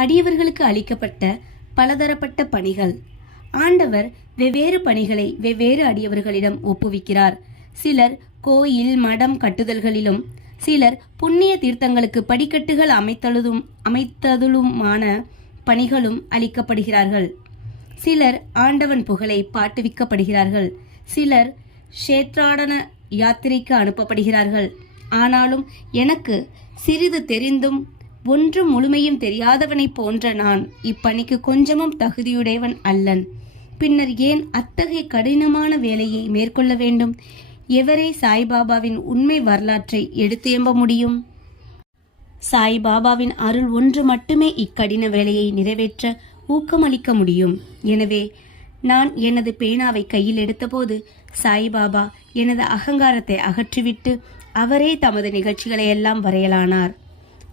அடியவர்களுக்கு அளிக்கப்பட்ட பலதரப்பட்ட பணிகள். ஆண்டவர் வெவ்வேறு பணிகளை வெவ்வேறு அடியவர்களிடம் ஒப்புவிக்கிறார். சிலர் கோயில் மடம் கட்டுதல்களிலும், சிலர் புண்ணிய தீர்த்தங்களுக்கு படிக்கட்டுகள் அமைத்ததுமான பணிகளும் அளிக்கப்படுகிறார்கள். சிலர் ஆண்டவன் புகழை பாட்டுவிக்கப்படுகிறார்கள். சிலர் க்ஷேத்ராடன யாத்திரைக்கு அனுப்பப்படுகிறார்கள். ஆனாலும் எனக்கு சிறிது தெரிந்தும் ஒன்றும் முழுமையும் தெரியாதவனைப் போன்ற நான் இப்பணிக்கு கொஞ்சமும் தகுதியுடையவன் அல்லன். பின்னர் ஏன் அத்தகைய கடினமான வேலையை மேற்கொள்ள வேண்டும்? எவரே சாய்பாபாவின் உண்மை வரலாற்றை எடுத்து எம்ப முடியும்? சாய்பாபாவின் அருள் ஒன்று மட்டுமே இக்கடின வேலையை நிறைவேற்ற ஊக்கமளிக்க முடியும். எனவே நான் எனது பேனாவை கையில் எடுத்தபோது சாய்பாபா எனது அகங்காரத்தை அகற்றிவிட்டு அவரே தமது நிகழ்ச்சிகளை எல்லாம் வரையலானார்.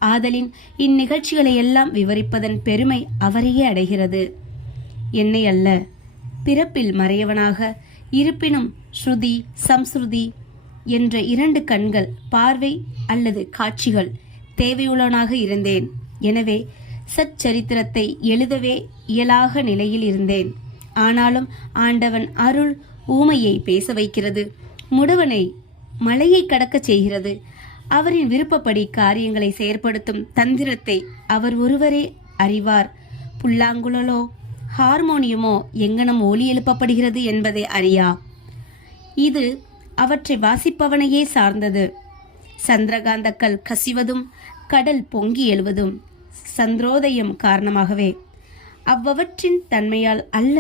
ஆதலின் இந்நிகழ்ச்சிகளை எல்லாம் விவரிப்பதன் பெருமை அவரையே அடைகிறது, என்னை அல்ல. பிறப்பில் மறையவனாக இருப்பினும் ஸ்ருதி சம்ஸ்ருதி என்ற 2 கண்கள், பார்வை அல்லது காட்சிகள் தேவையுள்ளவனாக இருந்தேன். எனவே சச்சரித்திரத்தை எழுதவே இயலாக நிலையில் இருந்தேன். ஆனாலும் ஆண்டவன் அருள் ஊமையை பேச வைக்கிறது, முடவனை மலையை கடக்கச் செய்கிறது. அவரின் விருப்பப்படி காரியங்களை செயற்படுத்தும் தந்திரத்தை அவர் ஒருவரே அறிவார். புல்லாங்குழலோ ஹார்மோனியமோ எங்கனம் ஒலி எழுப்பப்படுகிறது என்பதை அறியா. இது அவற்றை வாசிப்பவனையே சார்ந்தது. சந்திரகாந்தக்கல் கசிவதும் கடல் பொங்கி எழுவதும் சந்திரோதயம் காரணமாகவே, அவ்வவற்றின் தன்மையால் அல்ல.